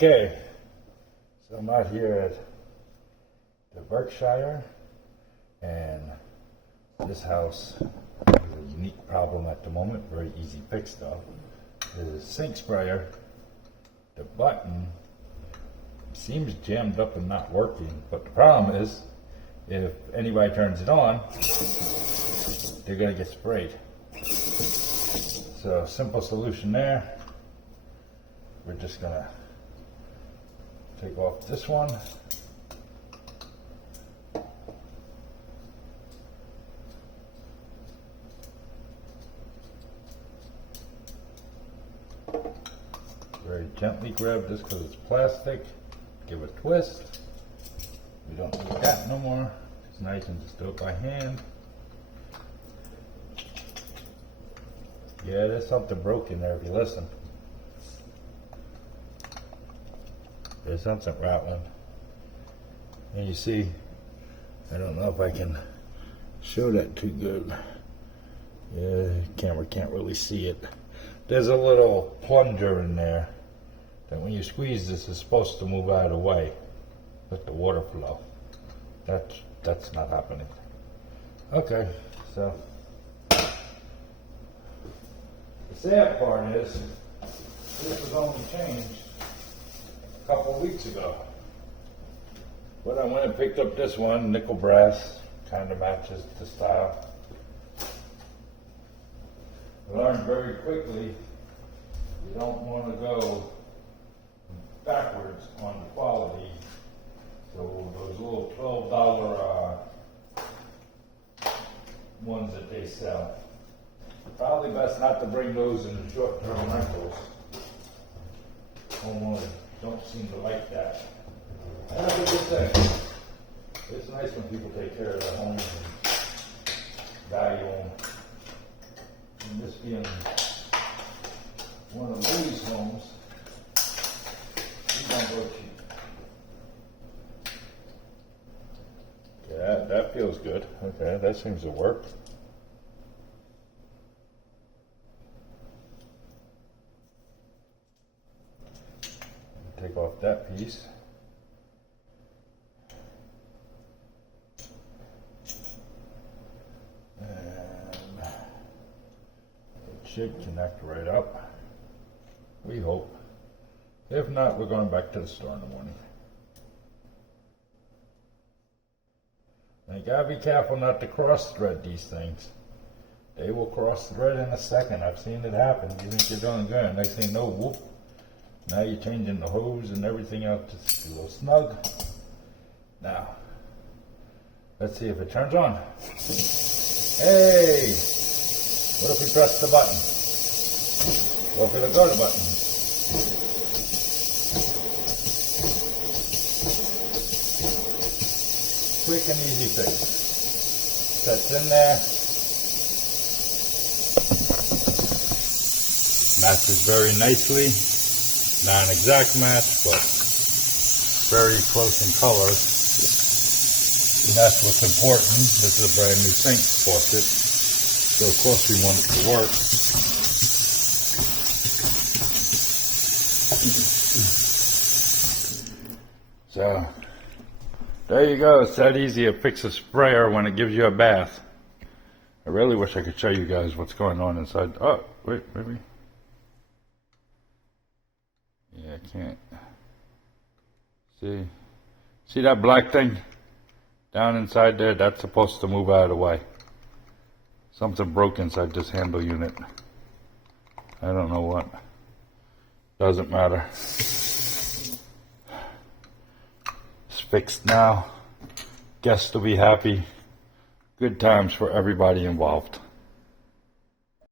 Okay, so I'm out here at the Berkshire, and this house has a unique problem at the moment, very easy fix though. The sink sprayer, the button seems jammed up and not working, but the problem is if anybody turns it on, they're gonna get sprayed. So simple solution there. We're just gonna take off this one. Very gently grab this because it's plastic. Give it a twist. We don't need that no more. It's nice and just do it by hand. Yeah, there's something broken there if you listen. There's something rattling. And you see, I don't know if I can show that too good. Yeah, the camera can't really see it. There's a little plunger in there that when you squeeze this is supposed to move out of the way with the water flow. That's not happening. Okay, so the sad part is this was only changed a couple of weeks ago. But I went and picked up this one, nickel brass, kind of matches the style. I learned very quickly you don't want to go backwards on the quality. So those little $12 ones that they sell, probably best not to bring those in short-term rentals. Homeowners don't seem to like that. That's a good thing. It's nice when people take care of their homes and value them. And this being one of these homes, we don't go cheap. Yeah, that feels good. Okay, that seems to work. Take off that piece. And it should connect right up. We hope. If not, we're going back to the store in the morning. Now you gotta be careful not to cross thread these things. They will cross thread in a second. I've seen it happen. You think you're doing good. Next thing you know, whoop. Now you're changing the hose and everything out to a little snug. Now, let's see if it turns on. Hey! What if we press the button? What if it'll go to the button? Quick and easy fix. Sets in there. Matches very nicely. Not an exact match, but very close in color. And that's what's important. This is a brand new sink faucet, so of course we want it to work. So there you go. It's that easy to fix a sprayer when it gives you a bath. I really wish I could show you guys what's going on inside. Oh, wait, maybe. Yeah, I can't. See that black thing down inside there? That's supposed to move out of the way. Something broke inside this handle unit. I don't know what. Doesn't matter. It's fixed now. Guests will be happy. Good times for everybody involved.